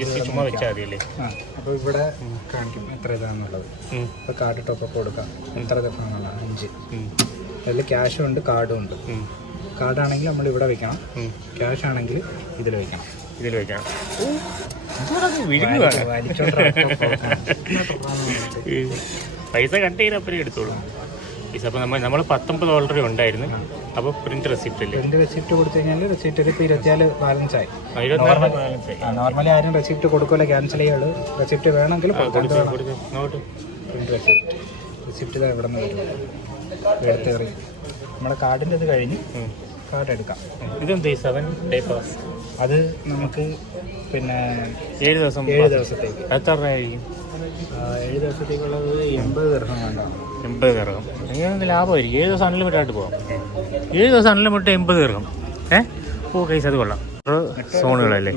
Just ചുമ്മാ വെച്ചാൽ മതിയല്ലേ? അപ്പോൾ ഇവിടെ കാണിക്കും എത്ര ഇതാണെന്നുള്ളത്. ഇപ്പോൾ കാർഡ് ടോപ്പപ്പ് കൊടുക്കാം, എത്ര ഇതെന്നുള്ളത് 5. അതിൽ ക്യാഷും ഉണ്ട് കാർഡും ഉണ്ട്. കാർഡാണെങ്കിൽ നമ്മൾ ഇവിടെ വെക്കണം, ക്യാഷ് ആണെങ്കിൽ ഇതിൽ വെക്കണം. പൈസ കട്ട് ചെയ്തപ്പോഴേ എടുത്തോളൂ. അപ്പോൾ നമ്മൾ $19 ഉണ്ടായിരുന്നു. അപ്പോൾ പ്രിന്റ് റെസിപ്റ്റ് അല്ലേ? പ്രിന്റ് റെസിപ്റ്റ് കൊടുത്തു കഴിഞ്ഞാൽ റെസിപ്റ്റ് ഇപ്പോൾ 24 ബാലൻസ് ആയി. നോർമലി ആരും റെസിപ്റ്റ് കൊടുക്കില്ല, ക്യാൻസൽ ചെയ്യുള്ളൂ. റെസിപ്റ്റ് വേണമെങ്കിൽ പ്രിന്റ് റെസിപ്റ്റ് ഇതാ ഇവിടെ നിന്ന് വരും, എടുത്തേറി. നമ്മുടെ കാർഡിൻ്റെ ഇത് കഴിഞ്ഞ് കാർഡ് എടുക്കാം. ഇതെന്താ 7 ഡേ പാസ്? അത് നമുക്ക് പിന്നെ 7 ദിവസം 7 ദിവസത്തേക്ക്. എത്ര രൂപയായിരിക്കും? 7 ദിവസത്തേക്കുള്ളത് 80 ദിർഹം വേണ്ട. 80 ദിർഹം എങ്ങനെ ലാഭമായിരിക്കും? 7 ദിവസം അൺലിമിറ്റഡ് ആയിട്ട് പോകാം. 7 ദിവസം അൺലിമിറ്റഡ് 80 ദിർഹം. ഓ കൈസ് അത് കൊള്ളാം. സോണുകളല്ലേ?